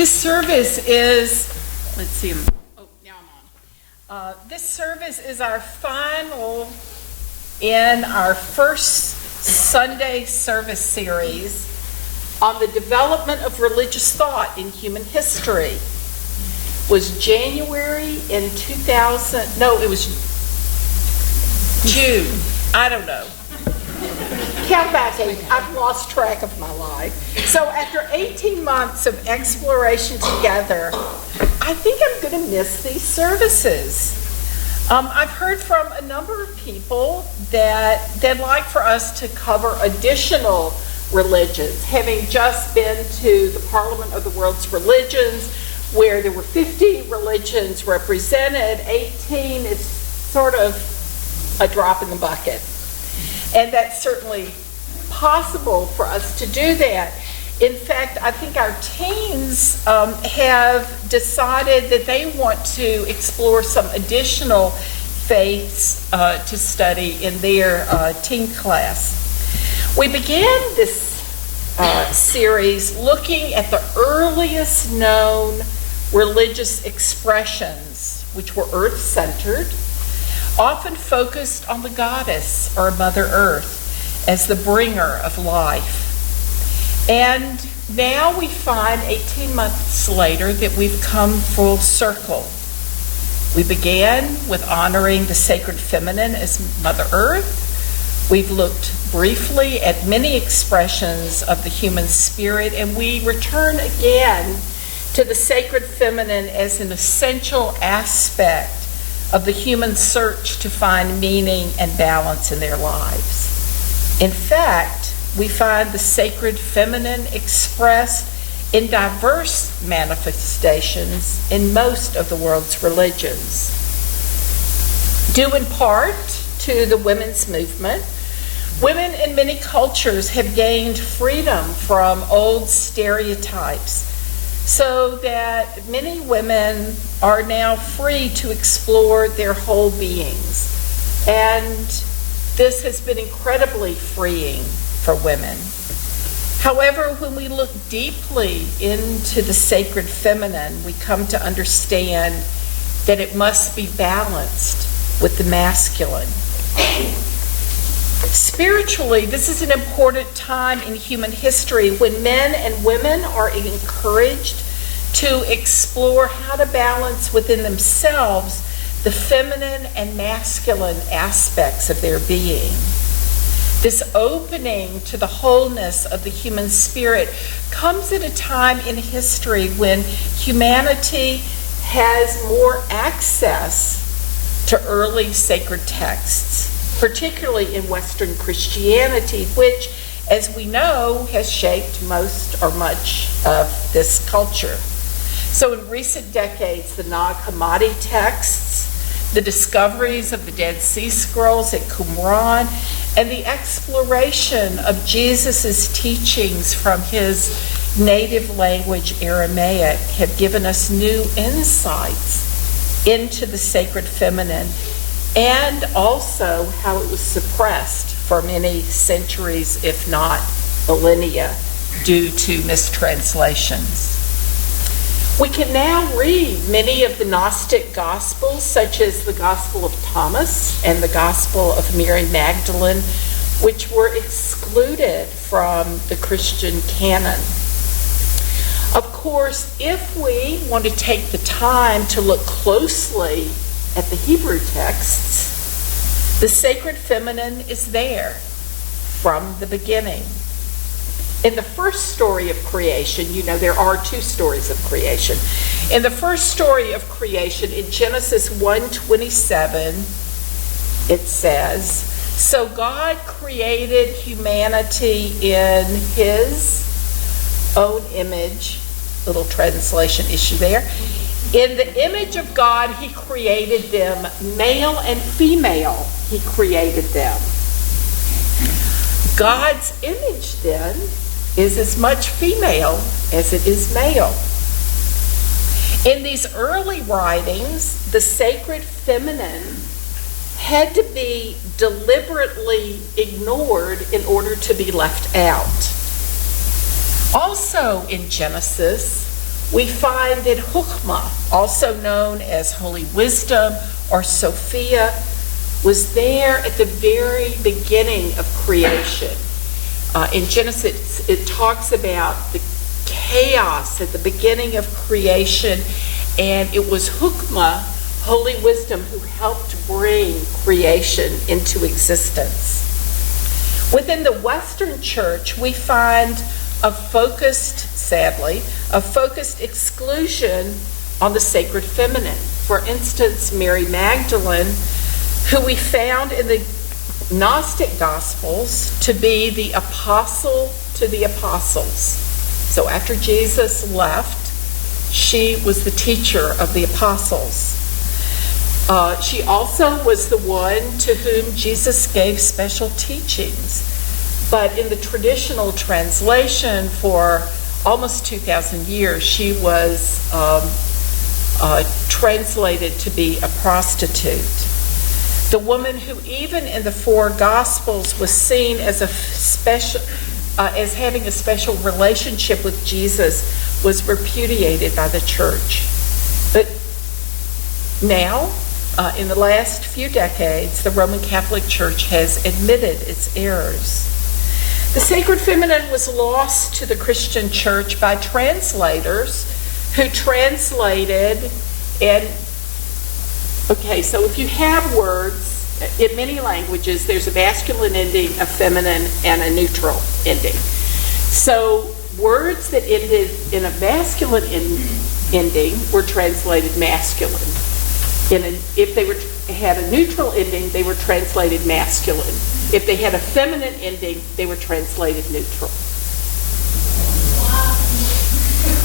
This service is, let's see, now I'm on. This service is our final in our first Sunday service series on the development of religious thought in human history. Was January in 2000, no, it was June, I don't know. Count back, I've lost track of my life. So after 18 months of exploration together, I think I'm going to miss these services. I've heard from a number of people that they'd like for us to cover additional religions, having just been to the Parliament of the World's Religions, where there were 50 religions represented. 18 is sort of a drop in the bucket. And that's certainly possible for us to do that. In fact, I think our teens have decided that they want to explore some additional faiths to study in their teen class. We began this series looking at the earliest known religious expressions, which were earth-centered, often focused on the goddess or Mother Earth as the bringer of life. And now we find 18 months later that we've come full circle. We began with honoring the sacred feminine as Mother Earth. We've looked briefly at many expressions of the human spirit, and we return again to the sacred feminine as an essential aspect of the human search to find meaning and balance in their lives. In fact, we find the sacred feminine expressed in diverse manifestations in most of the world's religions. Due in part to the women's movement, women in many cultures have gained freedom from old stereotypes, so that many women are now free to explore their whole beings. And this has been incredibly freeing for women. However, when we look deeply into the sacred feminine, we come to understand that it must be balanced with the masculine. Spiritually, this is an important time in human history when men and women are encouraged to explore how to balance within themselves the feminine and masculine aspects of their being. This opening to the wholeness of the human spirit comes at a time in history when humanity has more access to early sacred texts, particularly in Western Christianity, which, as we know, has shaped most or much of this culture. So in recent decades, the Nag Hammadi texts, the discoveries of the Dead Sea Scrolls at Qumran, and the exploration of Jesus' teachings from his native language, Aramaic, have given us new insights into the sacred feminine and also how it was suppressed for many centuries, if not millennia, due to mistranslations. We can now read many of the Gnostic Gospels, such as the Gospel of Thomas and the Gospel of Mary Magdalene, which were excluded from the Christian canon. Of course, if we want to take the time to look closely at the Hebrew texts, the sacred feminine is there from the beginning. In the first story of creation, you know there are two stories of creation. In the first story of creation, in Genesis 1:27, it says, "So God created humanity in his own image," little translation issue there. "In the image of God, he created them, male and female, he created them." God's image, then, is as much female as it is male. In these early writings, the sacred feminine had to be deliberately ignored in order to be left out. Also in Genesis, we find that Chokmah, also known as Holy Wisdom or Sophia, was there at the very beginning of creation. In Genesis, it talks about the chaos at the beginning of creation, and it was Chokmah, Holy Wisdom, who helped bring creation into existence. Within the Western Church, we find sadly, a focused exclusion on the sacred feminine. For instance, Mary Magdalene, who we found in the Gnostic Gospels to be the apostle to the apostles. So after Jesus left, she was the teacher of the apostles. She also was the one to whom Jesus gave special teachings. But in the traditional translation for almost 2,000 years, she was translated to be a prostitute. The woman who even in the four Gospels was seen as as having a special relationship with Jesus was repudiated by the church. But now, in the last few decades, the Roman Catholic Church has admitted its errors. The sacred feminine was lost to the Christian church by translators who translated so if you have words, in many languages, there's a masculine ending, a feminine, and a neutral ending. So words that ended in a masculine ending were translated masculine. If they had a neutral ending, they were translated masculine. If they had a feminine ending, they were translated neutral.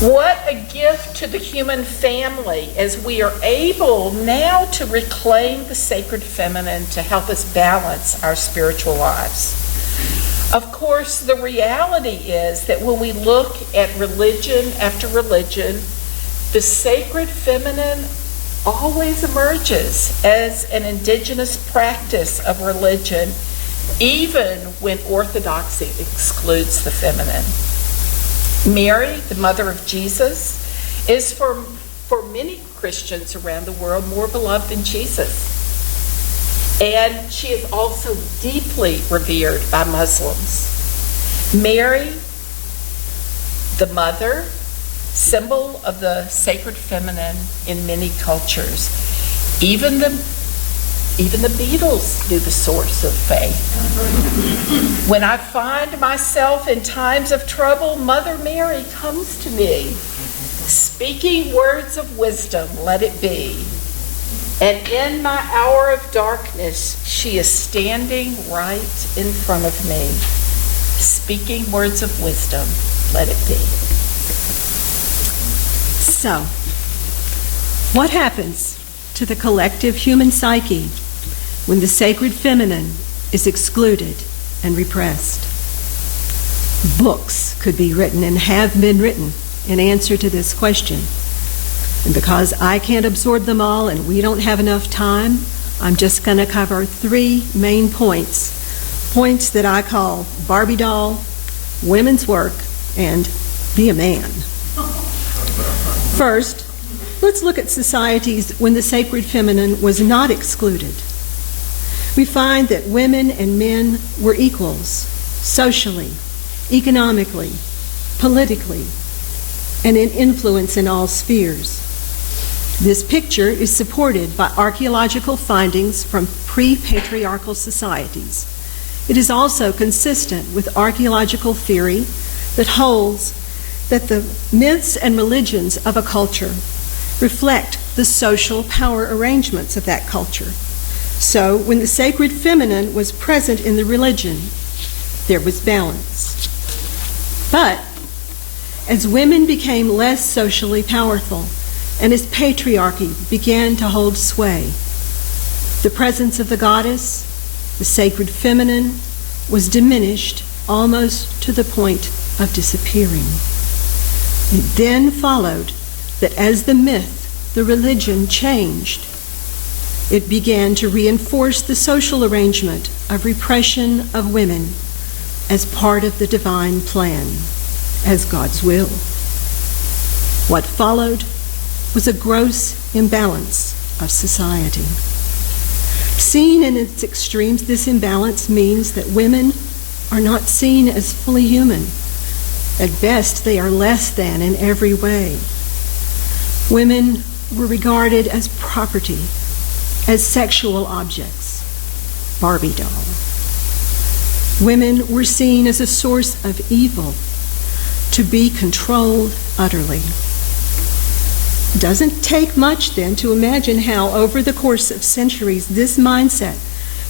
What a gift to the human family as we are able now to reclaim the sacred feminine to help us balance our spiritual lives. Of course, the reality is that when we look at religion after religion, the sacred feminine always emerges as an indigenous practice of religion, even when orthodoxy excludes the feminine. Mary, the mother of Jesus, is for many Christians around the world more beloved than Jesus. And she is also deeply revered by Muslims. Mary, the mother, symbol of the sacred feminine in many cultures. Even the Beatles knew the source of faith. When I find myself in times of trouble, Mother Mary comes to me, speaking words of wisdom, let it be. And in my hour of darkness, she is standing right in front of me, speaking words of wisdom, let it be. So, what happens to the collective human psyche when the sacred feminine is excluded and repressed? Books could be written and have been written in answer to this question. And because I can't absorb them all and we don't have enough time, I'm just going to cover 3 main points. Points that I call Barbie doll, women's work, and be a man. First, let's look at societies when the sacred feminine was not excluded. We find that women and men were equals, socially, economically, politically, and in influence in all spheres. This picture is supported by archaeological findings from pre-patriarchal societies. It is also consistent with archaeological theory that holds that the myths and religions of a culture reflect the social power arrangements of that culture. So, when the sacred feminine was present in the religion, there was balance. But, as women became less socially powerful, and as patriarchy began to hold sway, the presence of the goddess, the sacred feminine, was diminished almost to the point of disappearing. It then followed that as the myth, the religion changed, it began to reinforce the social arrangement of repression of women as part of the divine plan, as God's will. What followed was a gross imbalance of society. Seen in its extremes, this imbalance means that women are not seen as fully human. At best, they are less than in every way. Women were regarded as property, as sexual objects, Barbie doll. Women were seen as a source of evil, to be controlled utterly. It doesn't take much then to imagine how, over the course of centuries, this mindset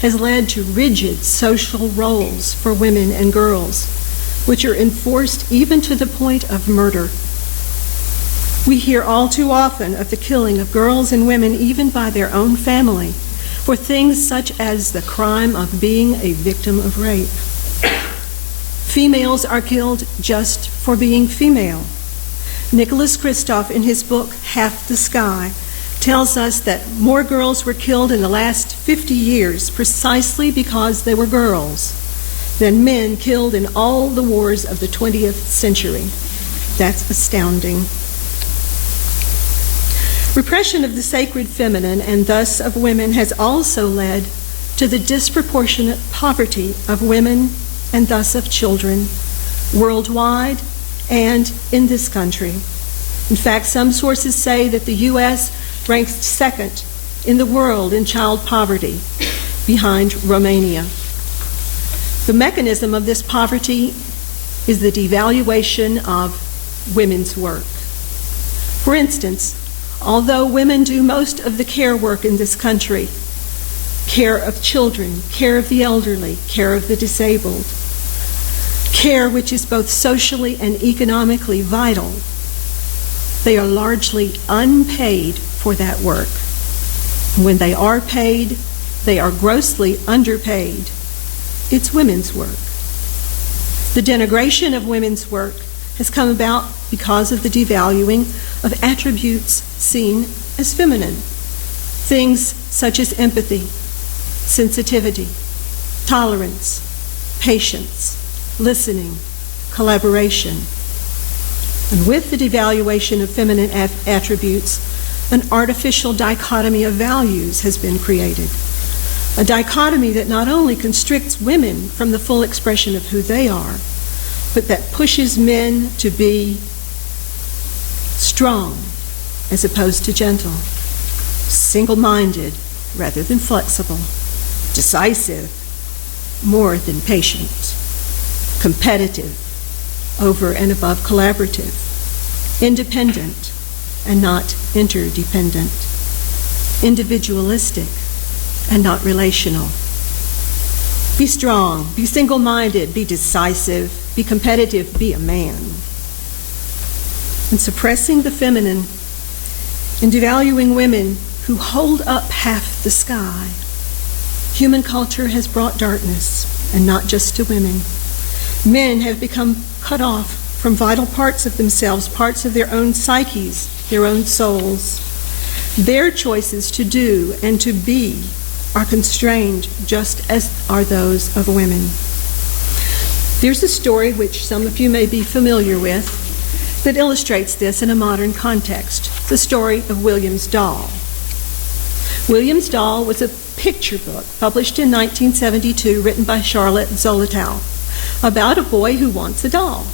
has led to rigid social roles for women and girls, which are enforced even to the point of murder. We hear all too often of the killing of girls and women, even by their own family, for things such as the crime of being a victim of rape. Females are killed just for being female. Nicholas Kristof, in his book Half the Sky, tells us that more girls were killed in the last 50 years precisely because they were girls than men killed in all the wars of the 20th century. That's astounding. Repression of the sacred feminine, and thus of women, has also led to the disproportionate poverty of women and thus of children worldwide and in this country. In fact, some sources say that the U.S. ranks second in the world in child poverty, behind Romania. The mechanism of this poverty is the devaluation of women's work. For instance, although women do most of the care work in this country, care of children, care of the elderly, care of the disabled, care which is both socially and economically vital, they are largely unpaid for that work. When they are paid, they are grossly underpaid. It's women's work. The denigration of women's work has come about because of the devaluing of attributes seen as feminine. Things such as empathy, sensitivity, tolerance, patience, listening, collaboration. And with the devaluation of feminine attributes, an artificial dichotomy of values has been created. A dichotomy that not only constricts women from the full expression of who they are, but that pushes men to be strong as opposed to gentle, single-minded rather than flexible, decisive more than patient, competitive over and above collaborative, independent and not interdependent, individualistic and not relational. Be strong, be single-minded, be decisive, be competitive, be a man. And suppressing the feminine and devaluing women who hold up half the sky, human culture has brought darkness, and not just to women. Men have become cut off from vital parts of themselves, parts of their own psyches, their own souls. Their choices to do and to be are constrained just as are those of women. There's a story which some of you may be familiar with that illustrates this in a modern context, the story of William's Doll. William's Doll was a picture book published in 1972, written by Charlotte Zolotow, about a boy who wants a doll,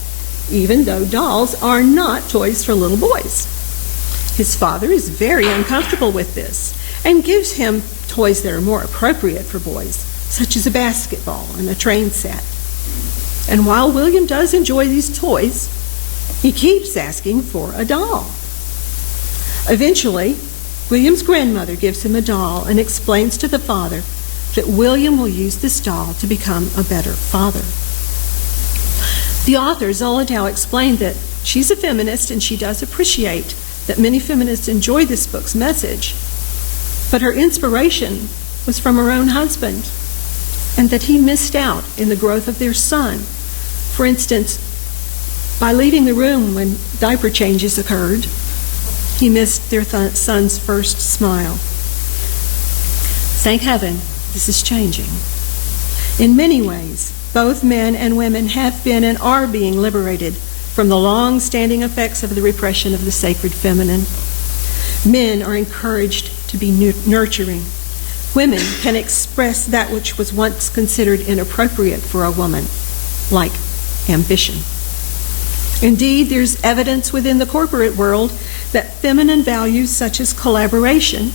even though dolls are not toys for little boys. His father is very uncomfortable with this and gives him toys that are more appropriate for boys, such as a basketball and a train set. And while William does enjoy these toys, he keeps asking for a doll. Eventually, William's grandmother gives him a doll and explains to the father that William will use this doll to become a better father. The author, Zolotow, explained that she's a feminist and she does appreciate that many feminists enjoy this book's message, but her inspiration was from her own husband, and that he missed out in the growth of their son. For instance, by leaving the room when diaper changes occurred, he missed their son's first smile. Thank heaven, this is changing. In many ways, both men and women have been and are being liberated from the long-standing effects of the repression of the sacred feminine. Men are encouraged to be nurturing. Women can express that which was once considered inappropriate for a woman, like ambition. Indeed, there's evidence within the corporate world that feminine values such as collaboration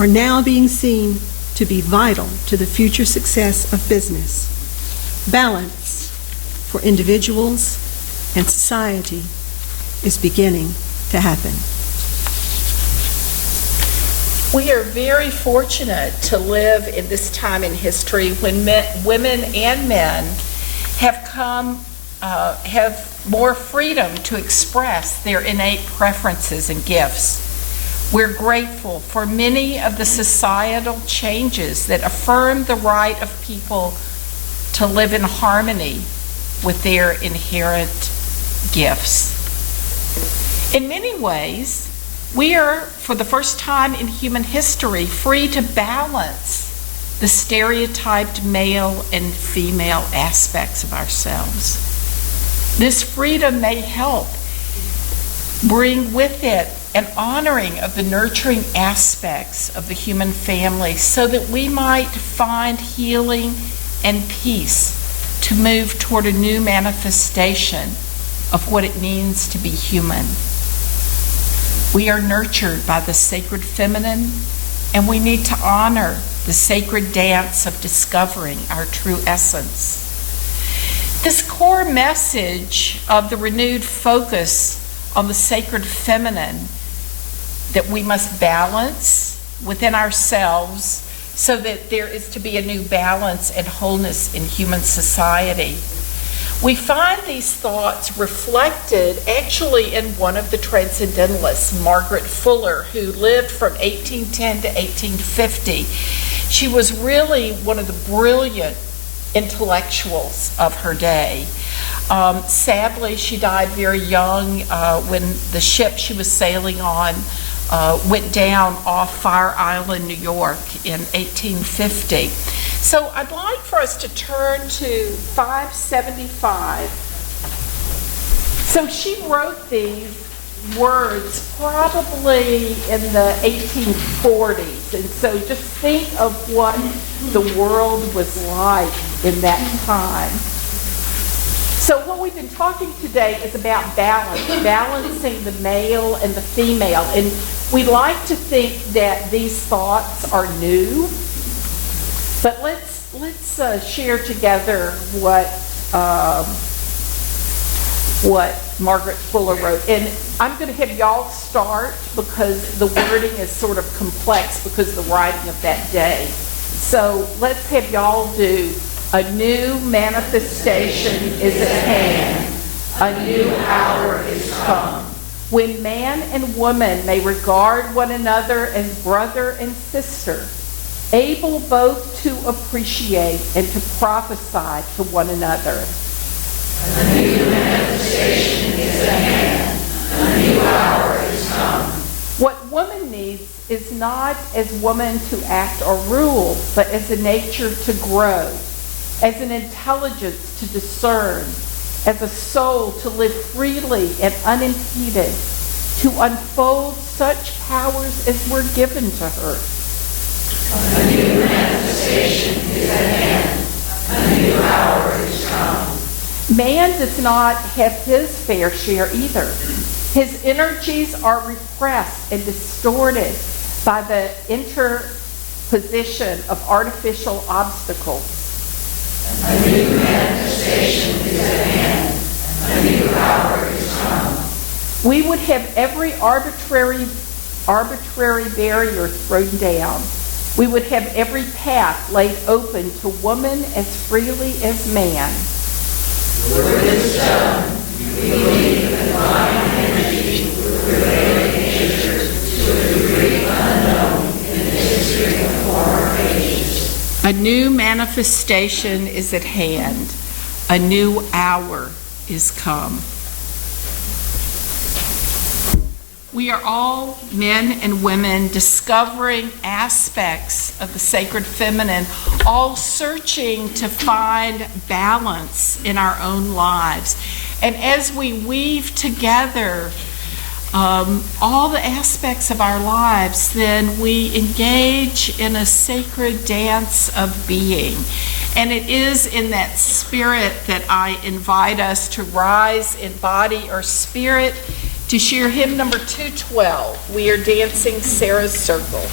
are now being seen to be vital to the future success of business. Balance for individuals and society is beginning to happen. We are very fortunate to live in this time in history when women and men have more freedom to express their innate preferences and gifts. We're grateful for many of the societal changes that affirm the right of people to live in harmony with their inherent gifts. In many ways, we are, for the first time in human history, free to balance the stereotyped male and female aspects of ourselves. This freedom may help bring with it an honoring of the nurturing aspects of the human family so that we might find healing and peace to move toward a new manifestation of what it means to be human. We are nurtured by the sacred feminine, and we need to honor the sacred dance of discovering our true essence. This core message of the renewed focus on the sacred feminine that we must balance within ourselves so that there is to be a new balance and wholeness in human society. We find these thoughts reflected actually in one of the transcendentalists, Margaret Fuller, who lived from 1810 to 1850. She was really one of the brilliant intellectuals of her day. Sadly, she died very young when the ship she was sailing on went down off Fire Island, New York in 1850. So I'd like for us to turn to 575. So she wrote these words probably in the 1840s. And so just think of what the world was like in that time. So what we've been talking today is about balance, balancing the male and the female. And we like to think that these thoughts are new, but let's share together what Margaret Fuller wrote. And I'm going to have y'all start because the wording is sort of complex because of the writing of that day. So let's have y'all do a new manifestation is at hand. A new hour is come. When man and woman may regard one another as brother and sister, able both to appreciate and to prophesy to one another. A new manifestation is at hand. A new hour is come. What woman needs is not as woman to act or rule, but as a nature to grow, as an intelligence to discern, as a soul to live freely and unimpeded, to unfold such powers as were given to her. A new manifestation is at hand. A new hour is come. Man does not have his fair share either. His energies are repressed and distorted by the interposition of artificial obstacles. A new manifestation is at hand. A new hour is come. We would have every arbitrary barrier thrown down. We would have every path laid open to woman as freely as man. The word is done. We believe in divine energy prevailing nature to a degree unknown in the history of former ages. A new manifestation is at hand. A new hour is come. We are all men and women discovering aspects of the sacred feminine, all searching to find balance in our own lives. And as we weave together all the aspects of our lives, then we engage in a sacred dance of being. And it is in that spirit that I invite us to rise in body or spirit to share hymn number 212. We are dancing Sarah's Circle.